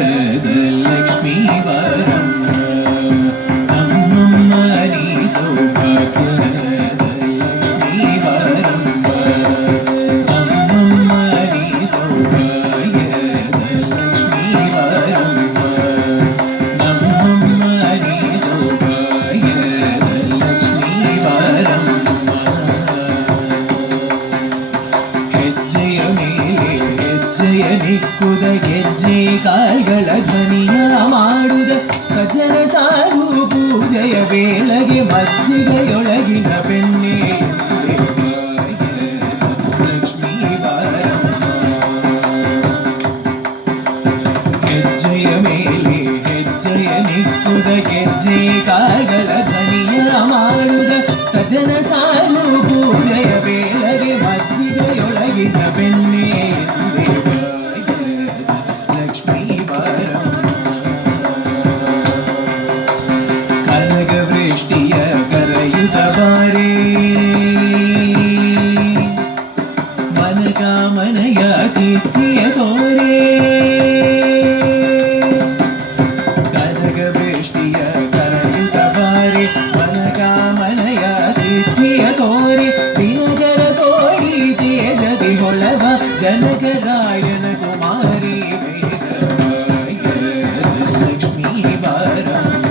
ಭಾಗ್ಯದಲಕ್ಷ್ಮೀ ವರಮ್ಮ ನಮ್ಮಮ್ಮ ನೀ ಸೌಭಾಗ್ಯದಲಕ್ಷ್ಮೀ ವರಮ್ಮ ನಮ್ಮಮ್ಮ ನೀ ಸೌಭಾಗ್ಯದಲಕ್ಷ್ಮೀ ವರಮ್ಮ ನಮ್ಮಮ್ಮ ನೀ ಸೌಭಾಗ್ಯದಲಕ್ಷ್ಮೀ ವರಮ್ಮ ಹೆಜ್ಜೆಯ ಮೇಲೆ ಹೆಜ್ಜೆಯ ನಿಕ್ಕುದ ಗೆಜ್ಜೆ ಕಾಲ್ಗಳ ಧ್ವನಿಯ ಮಾಡುದ ಭಜನ ಸಾಗು ಪೂಜೆಯ ವೇಳೆಗೆ ಮಜ್ಜಿಗೆಯೊಳಗಿನ ಬೆಣ್ಣೆ ಲಕ್ಷ್ಮೀ ವರಮ್ಮ ಹೆಜ್ಜೆಯ ಮೇಲೆ ಹೆಜ್ಜೆಯ ನಿಕ್ಕುದ ಗೆಜ್ಜೆ ಕಾಲ್ಗಳ ಧ್ವನಿಯ ಮಾಡುದ ಸಜನ ಸಾಗು ಪೂಜೆಯ ವೇಳೆಗೆ ಮಜ್ಜಿಗೆಯೊಳಗಿನ ಬೆಣ್ಣೆ ಲಕ್ಷ್ಮೀ ವರಮ್ಮ ಕನಗವೃಷ್ಟಿಯ ಕರೆಯುತ ಬಾರೇ ಮನಕಾಮನೆಯ ಸಿದ್ಧಿಯ ತೋರೇ ಕನಗವೃಷ್ಟಿಯ ಕರೆಯುತ ಬಾರೇ ಮನಕಾಮನೆಯ ಸಿದ್ಧಿಯ ತೋರೆ ದಿನಕರ ಕೋಡಿ ತೇಜದಿ ಹೊಳವ ಜನಕರಾಯನ ಕುಮಾರಿ ಲಕ್ಷ್ಮೀ ವರಮ್ಮ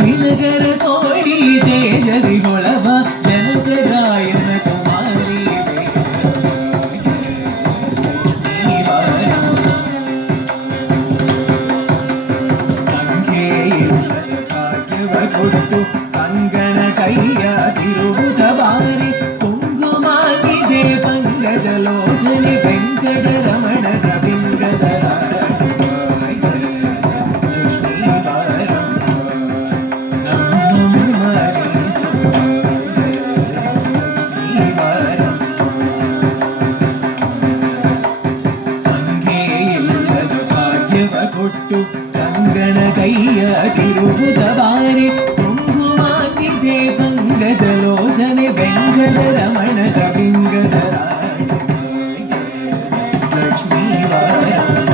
ದಿನಕರ ಕೋಡಿ ತೇಜದಿ ಹೊಳವ ಜನಕರಾಯನ ಕುಮಾರಿ ಲಕ್ಷ್ಮೀ ವರಮ್ಮ ಸಂಖ್ಯೆಯಿಲ್ಲದ ಭಾಗ್ಯವ ಕೊಟ್ಟು ಕಂಗಣ ಕೈಯ ತಿರುವುದ ಬಾರಿ ಕುಂಕುಮಾಗಿದೆ ಪಂಕಜಲೋಚನೆ ವೆಂಕಟರಮಣನ ಬಿಂಗದ ಲಕ್ಷ್ಮೀ ವರಮ್ಮ ನಮ್ಮಮ್ಮ ಲಕ್ಷ್ಮೀ ವರಮ್ಮ ಸಂಖ್ಯೆಯಿಲ್ಲದ ಭಾಗ್ಯವ ಕೊಟ್ಟು ಕಂಗಣ ಕೈಯ ತಿರುವುದ ಬಾರಿ ಕುಂಕುಮಾಗಿದೆ ಪಂಕಜಲೋಚನೆ ವೆಂಕಟರಮಣನ ಬಿಂಗದ ಲಕ್ಷ್ಮೀ ವರಮ್ಮ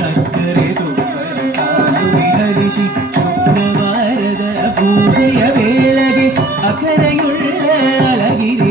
ಸಕ್ಕರೆ ತುಪ್ಪದ ಕಾಲು ವಿಹರಿಸಿ ಶುಕ್ರವಾರದ ಪೂಜೆಯ ವೇಳೆಗೆ ಅಕರೆಯುಳ್ಳ ಅಳಗಿರ